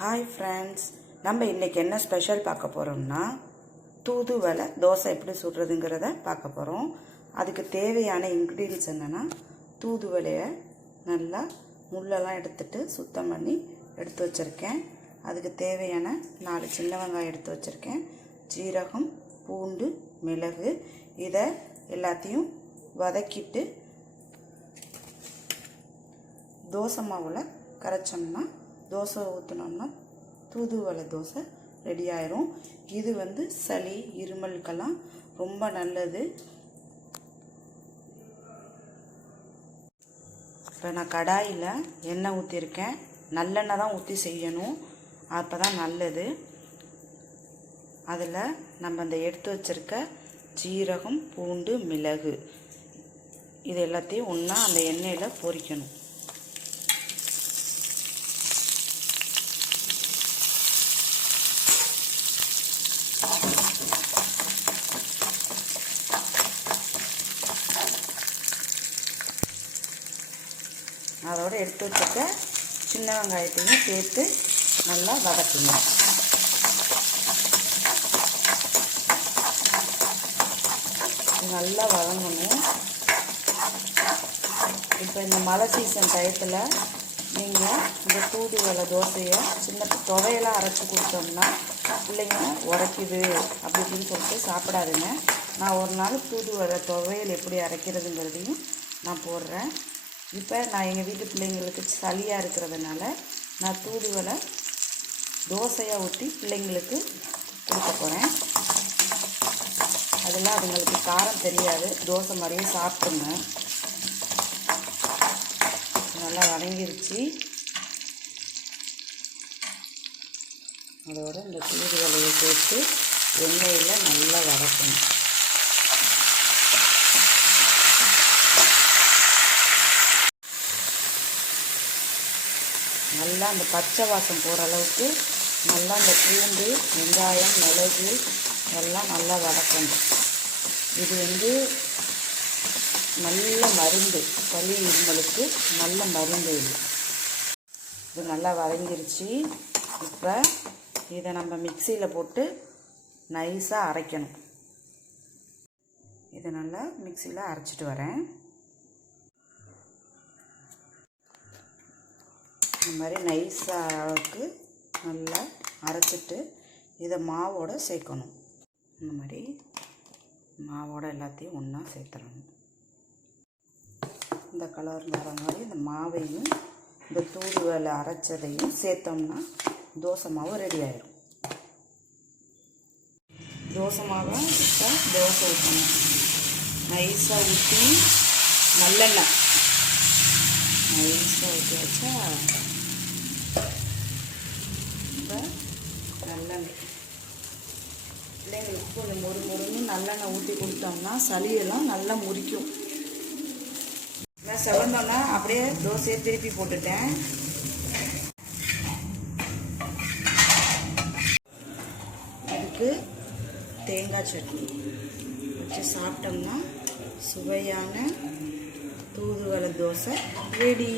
Hi friends, நம்ம இன்றைக்கி என்ன ஸ்பெஷல் பார்க்க போகிறோம்னா தூதுவளை தோசை எப்படி சுடுறதுங்கிறத பார்க்க போகிறோம். அதுக்கு தேவையான இன்க்ரீடியன்ஸ் என்னென்னா, தூதுவளையை நல்லா முள்ளெல்லாம் எடுத்துட்டு சுத்தம் பண்ணி எடுத்து வச்சுருக்கேன். அதுக்கு தேவையான 4 சின்ன வெங்காயம் எடுத்து வச்சுருக்கேன். ஜீரகம், பூண்டு, மிளகு, இதை எல்லாத்தையும் வதக்கிட்டு தோசை மாவில் கரைச்சோம்னா, தோசை ஊற்றினோம்னா தூதுவளை தோசை ரெடி ஆயிரும். இது சளி இருமலுக்கெல்லாம் ரொம்ப நல்லது. இப்போ நான் கடாயில் எண்ணெய் ஊற்றிருக்கேன். நல்லெண்ணெய் தான் ஊற்றி செய்யணும், அப்போ தான் நல்லது. அதில் நம்ம அந்த எடுத்து வச்சுருக்க ஜீரகம், பூண்டு, மிளகு இது எல்லாத்தையும் ஒன்றா அந்த எண்ணெயில் பொரிக்கணும். அதோடு எடுத்து வச்சுக்க சின்ன வெங்காயத்தையும் சேர்த்து நல்லா வதக்கணும். நல்லா வதங்கணும். இப்போ இந்த மழை சீசன் டயத்தில் நீங்கள் இந்த தூதுவளை தோசையை சின்ன துவையெல்லாம் அரைச்சி கொடுத்தோம்னா பிள்ளைங்க உரைக்குது அப்படி இப்படின்னு சொல்லிட்டு சாப்பிடாதுங்க. நான் ஒரு நாள் தூதுவளை துவையல் எப்படி அரைக்கிறதுங்கிறதையும் நான் போடுறேன். இப்போ நான் எங்கள் வீட்டு பிள்ளைங்களுக்கு சளியாக இருக்கிறதுனால நான் தூதுவளை தோசையாக ஊற்றி பிள்ளைங்களுக்கு கொடுக்க போகிறேன். அதெல்லாம் அதுங்களுக்கு காரம் தெரியாது, தோசை மாதிரியே சாப்பிட்டுங்க. நல்லா வதங்கிருச்சு. அதோடு இந்த தூதுவளையை சேர்த்து எண்ணெயில் நல்லா வதக்கணும். நல்லா அந்த பச்சை வாசம் போகிற அளவுக்கு நல்லா அந்த பூண்டு, வெங்காயம், மிளகு எல்லாம் நல்லா வதக்கணும். இது நல்ல மருந்து, சளி இருமலுக்கு நல்ல மருந்து. இது நல்லா வதங்கிருச்சு. இப்போ இதை நம்ம மிக்சியில் போட்டு நைஸாக அரைக்கணும். இதை நல்லா மிக்சியில் அரைச்சிட்டு வரேன். இந்த மாதிரி நைஸாக அளவுக்கு நல்லா அரைச்சிட்டு இதை மாவோடு சேர்க்கணும். இந்த மாதிரி மாவோடு எல்லாத்தையும் ஒன்றா சேர்த்துடணும். இந்த கலர் வர மாதிரி இந்த மாவையும் இந்த தூதுவளை அரைச்சதையும் சேர்த்தோம்னா தோசை மாவு ரெடி ஆயிடும். தோசை மாவை இப்போ தோசை ஊற்றணும். நைஸாக ஊற்றி நல்லெண்ணெய் நைஸாக ஊற்றி வச்சா இப்போ நல்லெண்ணெய் பிள்ளைங்களுக்கு கொஞ்சம் மொறுன்னு நல்லெண்ணெய் ஊற்றி கொடுத்தோம்னா சளியெல்லாம் நல்லா முறிக்கும். நான் செவந்தோன்னா அப்படியே தோசையை திருப்பி போட்டுட்டேன். அதுக்கு தேங்காய் சட்னி வச்சு சாப்பிட்டோம்னா சுவையான தூதுவளை தோசை ரெடி.